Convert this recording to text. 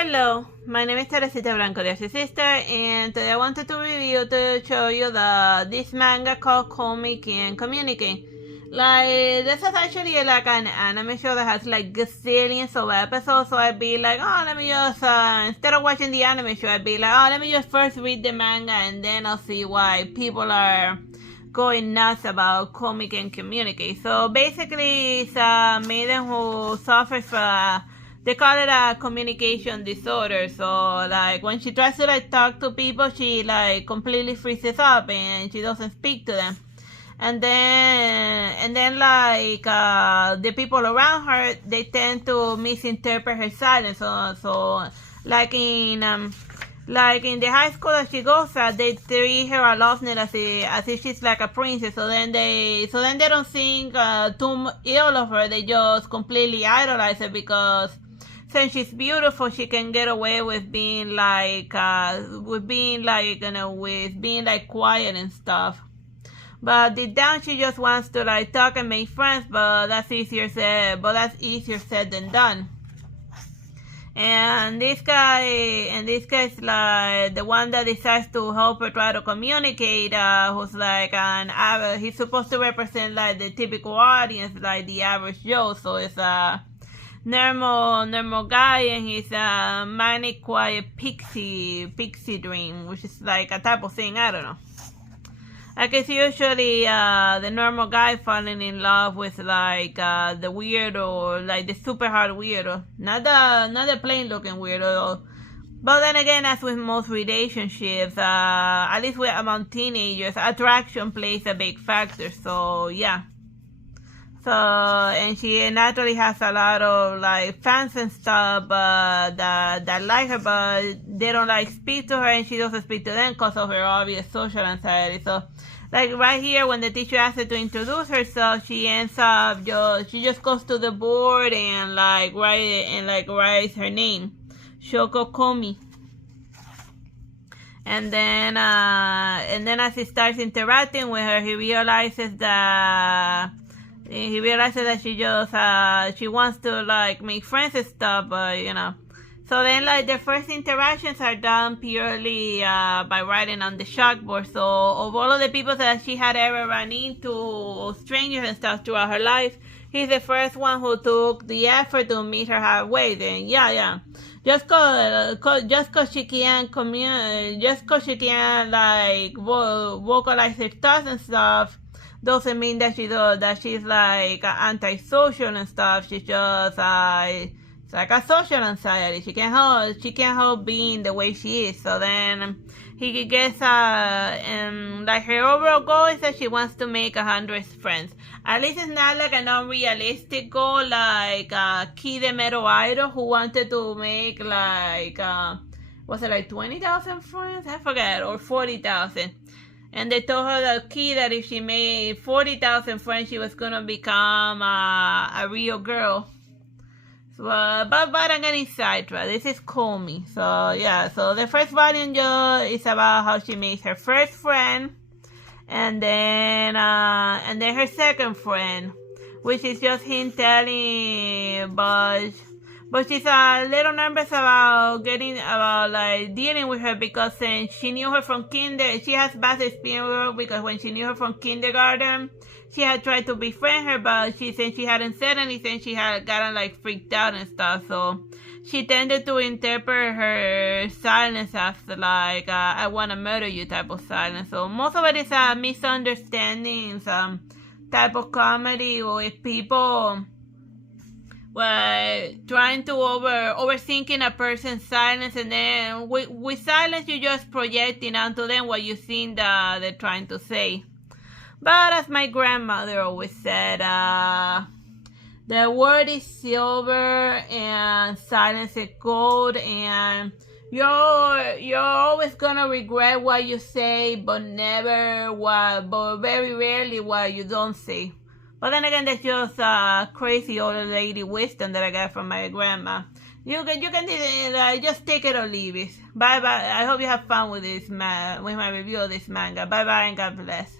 Hello, my name is Artsy Blanco, the Artsy Sister, and today I wanted to review to show you this manga called Komi can communicate. Like, this is actually like an anime show that has like gazillions of episodes, so I'd be like, oh, let me just, instead of watching the anime show, I'd be like, oh, let me just first read the manga and then I'll see why people are going nuts about Komi can communicate. So basically, it's a maiden who suffers from they call it a communication disorder. So like when she tries to like talk to people, she like completely freezes up and she doesn't speak to them. And then like the people around her, they tend to misinterpret her silence. So like in the high school that she goes at, they treat her a loveness as if she's like a princess. So then they don't think too ill of her. They just completely idolize her because since she's beautiful, she can get away with being like quiet and stuff. But deep down, she just wants to like talk and make friends. But that's easier said than done. And this guy is like the one that decides to help her try to communicate. Who's like he's supposed to represent like the typical audience, like the average Joe. So it's a normal guy, and he's a manic quiet pixie dream, which is like a type of thing, I don't know. Like it's usually the normal guy falling in love with like the weirdo, like the super hard weirdo, not the plain looking weirdo. But then again, as with most relationships, at least among teenagers, attraction plays a big factor. So yeah. So, and she naturally has a lot of like fans and stuff that like her, but they don't like speak to her, and she doesn't speak to them because of her obvious social anxiety. So like right here, when the teacher asks her to introduce herself, she ends up she just goes to the board and writes her name, Shoko Komi. And then as he starts interacting with her, he realizes that she wants to like make friends and stuff, but you know. So then like their first interactions are done purely by writing on the chalkboard. So of all of the people that she had ever run into, strangers and stuff throughout her life, he's the first one who took the effort to meet her halfway. Then just cause she can't like vocalize her thoughts and stuff, doesn't mean that she's like antisocial and stuff. She's just it's like a social anxiety. She can't help being the way she is. So then he gets and like her overall goal is that she wants to make 100 friends. At least it's not like an unrealistic goal like Key the Metal Idol, who wanted to make like was it like 20,000 friends? I forget, or 40,000. And they told her the key that if she made 40,000 friends, she was gonna become a real girl. So, but I'm getting sidetracked. This is Komi. So yeah, so the first volume is about how she makes her first friend, and then her second friend, which is just him telling but she's a little nervous about dealing with her, because since she knew her from she has bad experience with her, because when she knew her from kindergarten, she had tried to befriend her, but since she hadn't said anything, she had gotten like freaked out and stuff. So she tended to interpret her silence as like I want to murder you type of silence. So most of it is a misunderstanding, some type of comedy with people trying to overthinking a person's silence, and then with silence you're just projecting onto them what you think that they're trying to say. But as my grandmother always said, the word is silver and silence is gold, and you're always gonna regret what you say, but very rarely what you don't say. But then again, that's just crazy old lady wisdom that I got from my grandma. You can just take it or leave it. Bye bye. I hope you have fun with my review of this manga. Bye bye and God bless.